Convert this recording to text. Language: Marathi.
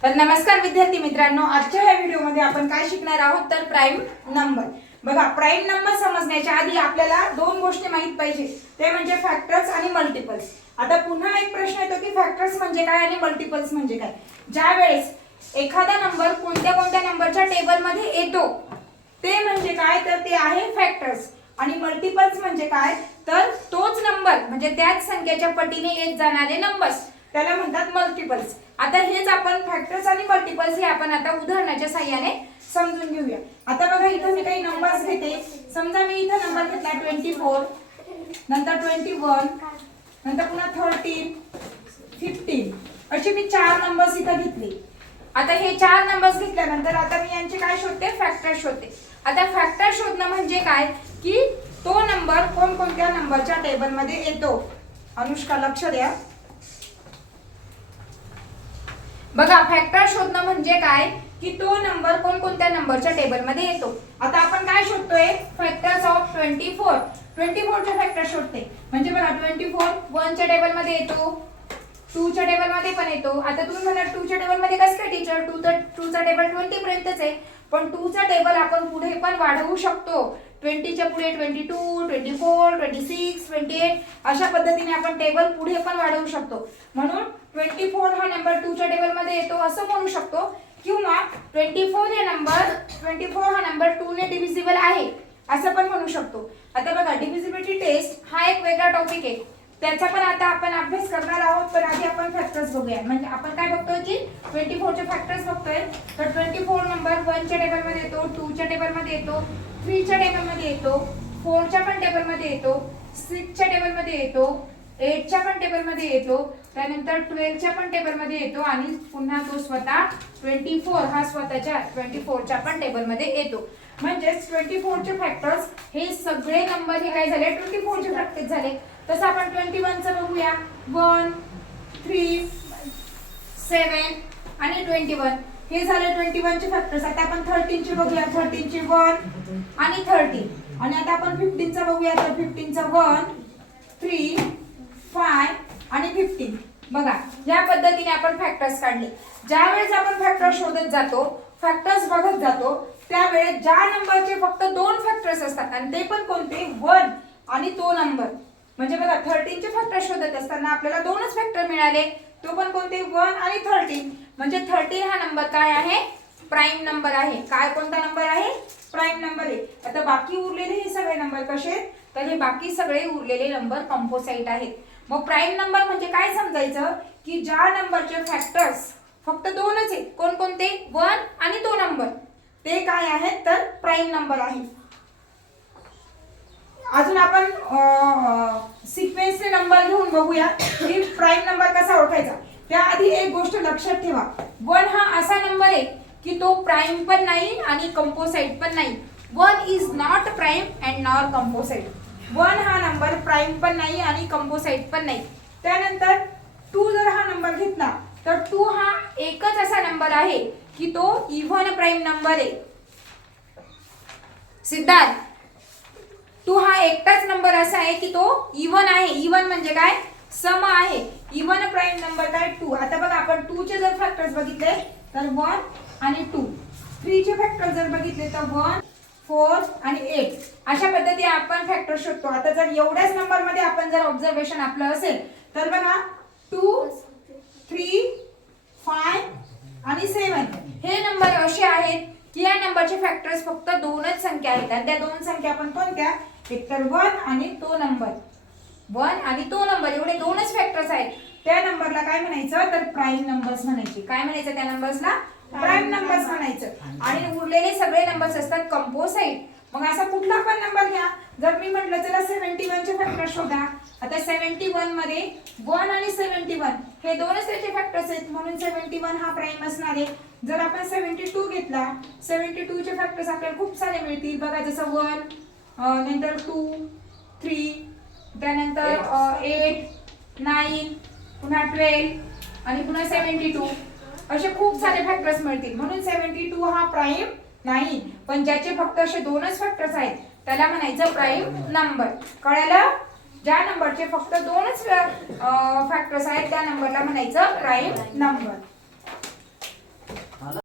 तर नमस्कार विद्यार्थी मित्रांनो आजच्या या व्हिडिओमध्ये आपण काय शिकणार आहोत तर प्राईम नंबर बघा प्राईम नंबर समजण्याच्या आधी आपल्याला दोन गोष्टी माहीत पाहिजे. ते म्हणजे फॅक्टर्स आणि मल्टिपल्स आता पुन्हा एक प्रश्न येतो की फॅक्टर्स म्हणजे काय आणि मल्टिपल्स म्हणजे काय? ज्या वेळेस एखादा नंबर कोणत्या कोणत्या नंबरच्या टेबलमध्ये येतो ते म्हणजे काय? तर ते आहे फॅक्टर्स आणि मल्टिपल्स म्हणजे काय? तर तोच नंबर म्हणजे त्याच संख्येच्या पटीने येत जाणारे नंबर्स त्याला म्हणतात मल्टिपल्स आता हेच आपण फॅक्टर्स आणि मल्टिपल्स हे आपण आता उदाहरणाच्या साह्याने समजून घेऊया. आता बघा इथं मी काही नंबर्स घेते. समजा मी इथं नंबर घेतला ट्वेंटी फोर नंतर ट्वेंटी वन नंतर पुन्हा थर्टीन फिफ्टीन असे मी चार नंबर्स इथं घेतले. आता हे चार नंबर्स घेतल्यानंतर आता मी यांचे काय शोधते? फॅक्टर शोधते. आता फॅक्टर शोधणं म्हणजे काय? की तो नंबर कोणकोणत्या नंबरच्या टेबलमध्ये येतो? अनुष्का लक्ष द्या. बघा फॅक्टर शोधणं म्हणजे काय? की तो नंबर कोणकोणत्या नंबरच्या टेबलमध्ये येतो. आता आपण काय शोधतोय? Factors of twenty four twenty फोरचे factor शोधते. म्हणजे बघा ट्वेंटी फोर वनच्या टेबलमध्ये येतो. टूच्या टेबलमध्ये पण येतो. आता तुम्ही म्हणा टूच्या टेबलमध्ये कसं काय टीचर टू तर टूचा टेबल ट्वेंटी पर्यंतच आहे. पण टूचा टेबल आपण पुढे पण वाढवू शकतो. ट्वेंटीच्या पुढे twenty two twenty four twenty six twenty eight अशा पद्धतीने आपण टेबल पुढे पण वाढवू शकतो. म्हणून ट्वेंटी फोर हा नंबर टूच्या टेबलमध्ये येतो असं म्हणू शकतो. किंवा ट्वेंटी फोर हे नंबर ट्वेंटी फोर हा नंबर टू ने डिव्हिजिबल आहे असं पण म्हणू शकतो. आता बघा डिव्हिजिबिलिटी टेस्ट हा एक वेगळा टॉपिक आहे. त्याचा पण आता आपण अभ्यास करणार आहोत पण आधी आपण फॅक्टर्स बघूया. म्हणजे आपण काय बघतोय की ट्वेंटी फोरचे फॅक्टर्स बघतोय. तर ट्वेंटी फोर नंबर वनच्या टेबलमध्ये येतो टूच्या टेबलमध्ये येतो थ्रीच्या टेबलमध्ये येतो फोरच्या पण टेबलमध्ये येतो सिक्सच्या टेबलमध्ये येतो एटच्या पण टेबलमध्ये येतो त्यानंतर ट्वेल्वच्या पण टेबलमध्ये येतो आणि पुन्हा तो स्वतः ट्वेंटी फोर हा स्वतःच्या ट्वेंटी फोरच्या पण टेबलमध्ये येतो. म्हणजेच ट्वेंटी फोरचे फॅक्टर्स हे सगळे नंबर हे काय झाले? ट्वेंटी फोरचे फॅक्टर्स झाले. तसं आपण ट्वेंटी वनचं बघूया. वन थ्री सेवन आणि ट्वेंटी वन. हे झाले ट्वेंटी वनचे फॅक्टर्स. आता आपण थर्टीनचे बघूया. थर्टीनचे वन आणि थर्टीन आणि आता आपण फिफ्टीनचा बघूया. तर फिफ्टीनचा वन थ्री फाय आणि फिफ्टीन. बघा या पद्धतीने आपण फॅक्टर्स काढले. ज्या वेळेस आपण फॅक्टर्स शोधत जातो फॅक्टर्स बघत जातो त्यावेळेस ज्या नंबरचे फक्त दोन फॅक्टर्स असतात आणि ते पण कोणते? वन आणि तो नंबर. म्हणजे बघा थर्टीनचे फॅक्टर शोधत असताना आपल्याला दोनच फॅक्टर मिळाले. तो पण कोणते? वन आणि थर्टीन म्हणजे थर्टीन हा नंबर काय आहे? प्राईम नंबर आहे. काय कोणता नंबर आहे? प्राईम नंबर आहे. आता बाकी उरलेले हे सगळे नंबर कसे आहेत? तर हे बाकी सगळे उरलेले नंबर कॉम्पोसाईट आहेत. मग प्राईम नंबर म्हणजे काय समजायचं? की ज्या नंबरचे फॅक्टर्स फक्त दोनच आहेत. कोणकोणते? वन आणि तो नंबर ते काय आहेत? तर प्राईम नंबर आहे. अजून आपण सिक्वेन्सचे घेऊन बघूया. की प्राईम नंबर कसा ओळखायचा? त्याआधी एक गोष्ट लक्षात ठेवा. वन हा असा नंबर आहे की तो प्राईम पण नाही आणि कंपोसाईट पण नाही. One is not prime and nor composite one हा नंबर प्राईम पण नाही आणि कंपोसाईट पण नाही. त्यानंतर टू जर हा नंबर घेतला तर टू हा एकच असा नंबर आहे की तो इव्हन प्राईम नंबर आहे. सिद्धार्थ टू हा एकटाच नंबर असा आहे की तो इव्हन आहे. इव्हन म्हणजे काय? सम आहे. इव्हन प्राईम नंबर काय? टू आता बघा आपण टू चे जर फॅक्टर्स बघितले तर वन आणि टू थ्री चे फॅक्टर जर बघितले तर वन फोर आणि एट अशा पद्धती आपण फॅक्टर शोधतो. आता जर एवढ्याच नंबरमध्ये आपण जर ऑब्झर्वेशन आपलं असेल तर बघा टू थ्री फाय आणि सेवन हे नंबर असे आहेत की या नंबरचे फॅक्टर्स फक्त दोनच संख्या आहेत. आणि त्या दोन संख्या आपण कोणत्या? एक तर वन आणि तो नंबर वन आणि तो नंबर एवढे दोनच फॅक्टर्स आहेत. त्या नंबरला काय म्हणायचं? तर प्राईम नंबर्स म्हणायचे. काय म्हणायचं त्या नंबर्सला प्राईम नंबर्स म्हणायचं. आणि उरलेले सगळे नंबर्स असतात कंपोसाईट मग असा कुठला पण नंबर घ्या. जर मी म्हटलं चला सेव्हन्टी चे फॅक्टर शोधा. आता सेव्हन्टी वनमध्ये वन आणि सेव्हन्टी वन हे दोनच त्याचे फॅक्टर्स आहेत. म्हणून सेव्हन्टी वन हा प्राईम असणार आहे. जर आपण सेव्हन्टी टू घेतला सेव्हन्टी टू चे फॅक्टर्स आपल्याला खूप सारे मिळतील. बघा जसं वन नंतर टू थ्री त्यानंतर एट नाईन पुन्हा ट्वेल्व आणि पुन्हा सेव्हन्टी टू असे खूप सारे फॅक्टर्स मिळतील. म्हणून सेव्हन्टी टू हा प्राईम नाही. पण ज्याचे फक्त असे दोनच फॅक्टर्स आहेत त्याला म्हणायचं प्राईम नंबर कळालं? ज्या नंबरचे फक्त दोनच फॅक्टर्स आहेत त्या नंबरला म्हणायचं प्राईम नंबर